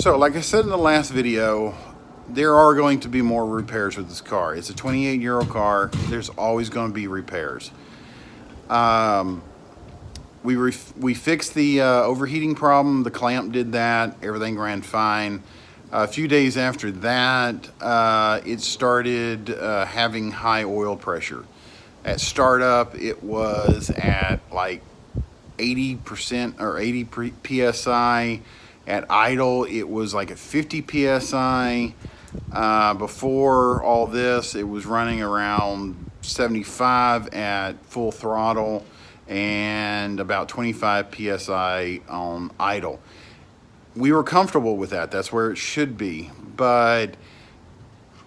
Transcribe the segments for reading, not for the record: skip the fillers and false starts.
So, like I said in the last video, there are going to be more repairs with this car. It's a 28-year-old car. There's always going to be repairs. We fixed the overheating problem. The clamp did that. Everything ran fine. A few days after that, it started having high oil pressure. At startup, it was at like 80% or 80 psi. At idle, it was like at 50 psi. Before all this, it was running around 75 at full throttle and about 25 psi on idle. We were comfortable with that. That's where it should be. But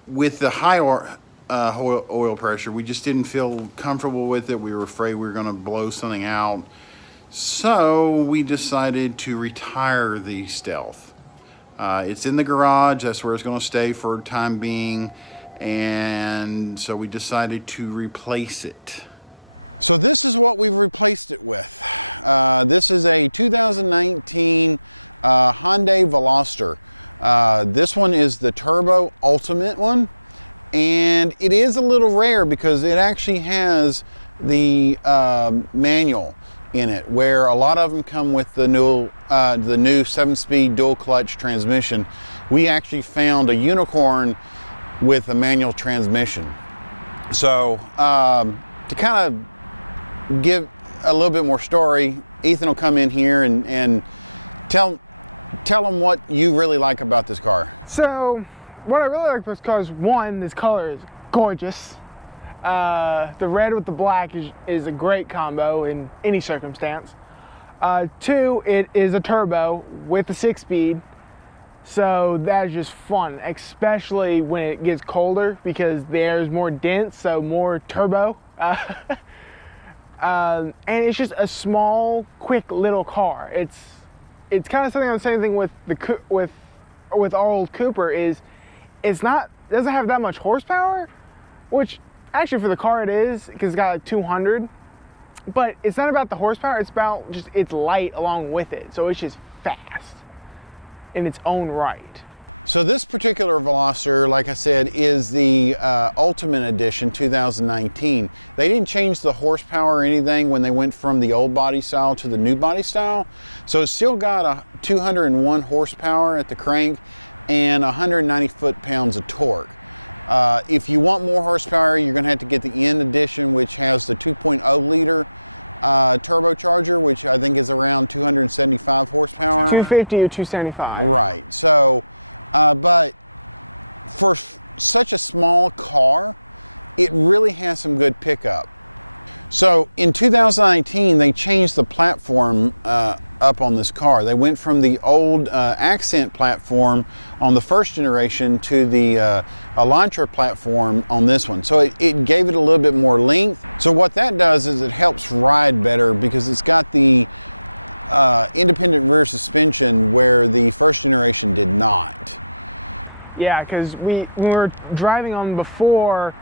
with the high oil pressure, we just didn't feel comfortable with it. We were afraid we were going to blow something out. So we decided to retire the Stealth. It's in the garage. That's where it's going to stay for the time being. And so we decided to replace it. So, what I really like about this car is, one, this color is gorgeous. The red with the black is a great combo in any circumstance. Two, it is a turbo with a 6-speed, so that is just fun, especially when it gets colder because the air is more dense, so more turbo. And it's just a small, quick little car. It's kind of something I'm saying with our old Cooper is doesn't have that much horsepower, which actually for the car it is, because it's got like 200, but it's not about the horsepower, it's about just it's light along with it, so it's just fast in its own right. $250 or $275. Yeah, because when we were driving on before,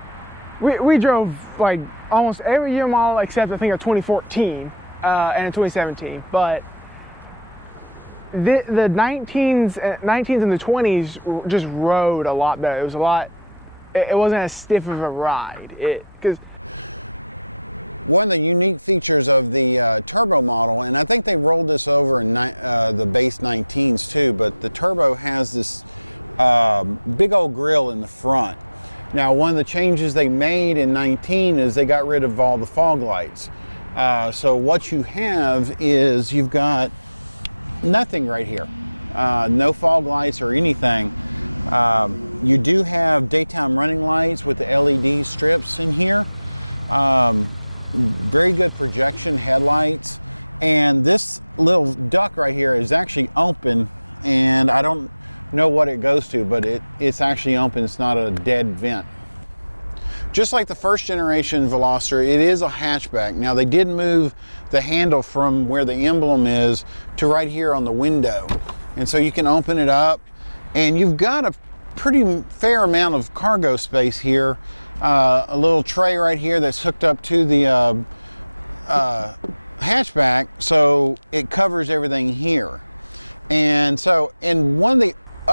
we drove like almost every year model except I think a 2014 and a 2017. But the 19s and the 20s just rode a lot better. It was a lot. It wasn't as stiff of a ride. Because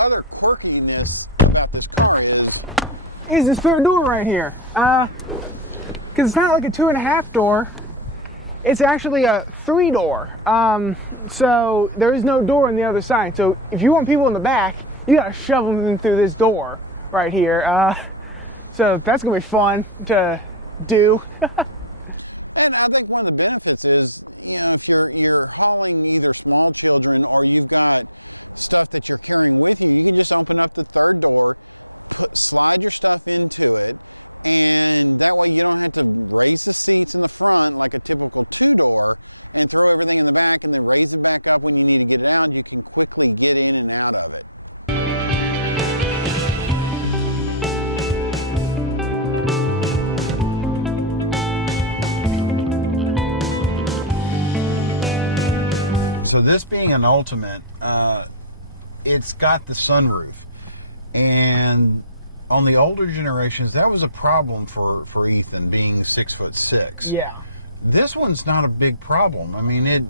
other quirky is this third door right here. Because it's not like a 2.5 door. It's actually a 3 door. So there is no door on the other side. So if you want people in the back, you gotta shove them in through this door right here. So that's gonna be fun to do. This being an Ultimate, it's got the sunroof, and on the older generations that was a problem for Ethan, being 6'6". Yeah. This one's not a big problem. I mean, it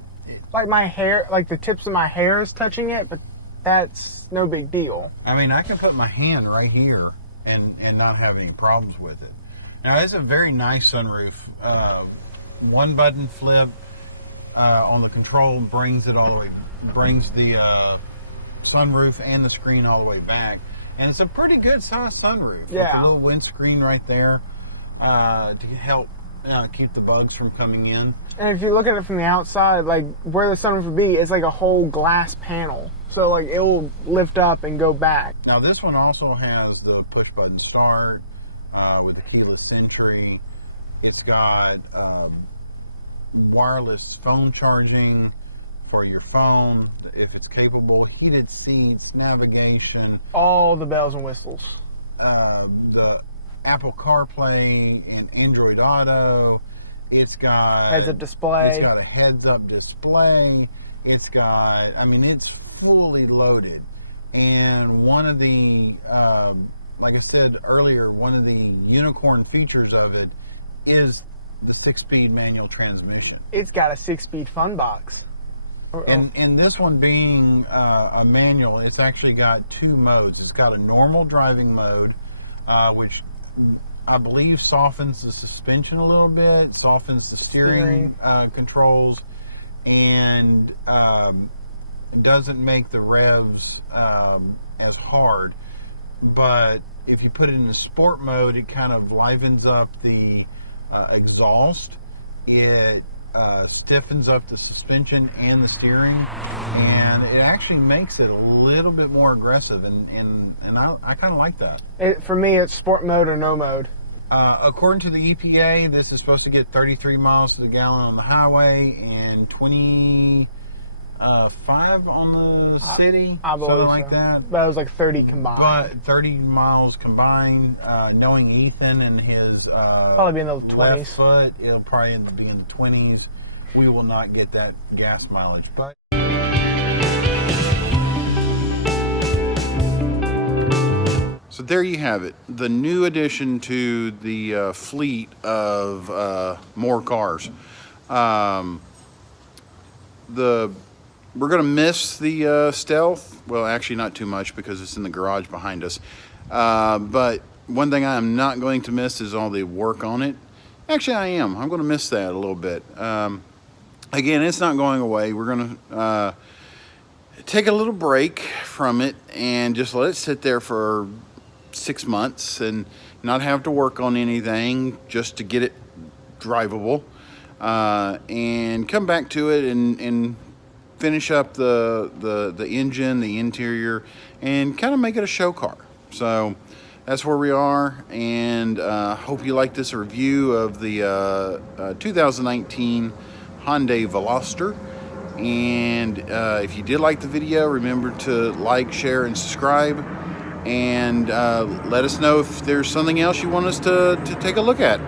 like my hair, like the tips of my hair is touching it, but that's no big deal. I mean, I can put my hand right here and not have any problems with it. Now, it's a very nice sunroof. One button flip on the control brings it all the way, brings the sunroof and the screen all the way back, and it's a pretty good sized sunroof. Yeah, with a little windscreen right there to help keep the bugs from coming in. And if you look at it from the outside, like where the sunroof would be, it's like a whole glass panel, so like it will lift up and go back. Now this one also has the push button start with the keyless entry. It's got wireless phone charging for your phone if it's capable, heated seats, navigation, all the bells and whistles, the Apple CarPlay and Android Auto. It's got heads-up display. It's got a heads-up display. It's got, I mean, it's fully loaded. And one of the, like I said earlier, one of the unicorn features of it is the 6-speed manual transmission. It's got a 6-speed fun box. And this one being a manual, it's actually got 2 modes. It's got a normal driving mode, which I believe softens the suspension a little bit, softens the steering controls, and doesn't make the revs as hard. But if you put it in the sport mode, it kind of livens up the exhaust. It stiffens up the suspension and the steering, and it actually makes it a little bit more aggressive, and I kind of like that. For me, it's sport mode or no mode. According to the EPA, this is supposed to get 33 miles to the gallon on the highway and 25 on the city, something like that. But it was like 30 combined. But 30 miles combined. Knowing Ethan and his probably be in the 20s. Left foot, it'll probably end up being in the 20s. We will not get that gas mileage, but. So there you have it, the new addition to the fleet of more cars. We're going to miss the Stealth. Well, actually not too much because it's in the garage behind us. But one thing I am not going to miss is all the work on it. Actually, I am. I'm going to miss that a little bit. Again, it's not going away. We're going to take a little break from it and just let it sit there for 6 months and not have to work on anything, just to get it drivable, and come back to it and finish up the engine, the interior, and kind of make it a show car. So that's where we are, and hope you like this review of the 2019 Hyundai Veloster. And if you did like the video, remember to like, share, and subscribe. And let us know if there's something else you want us to take a look at.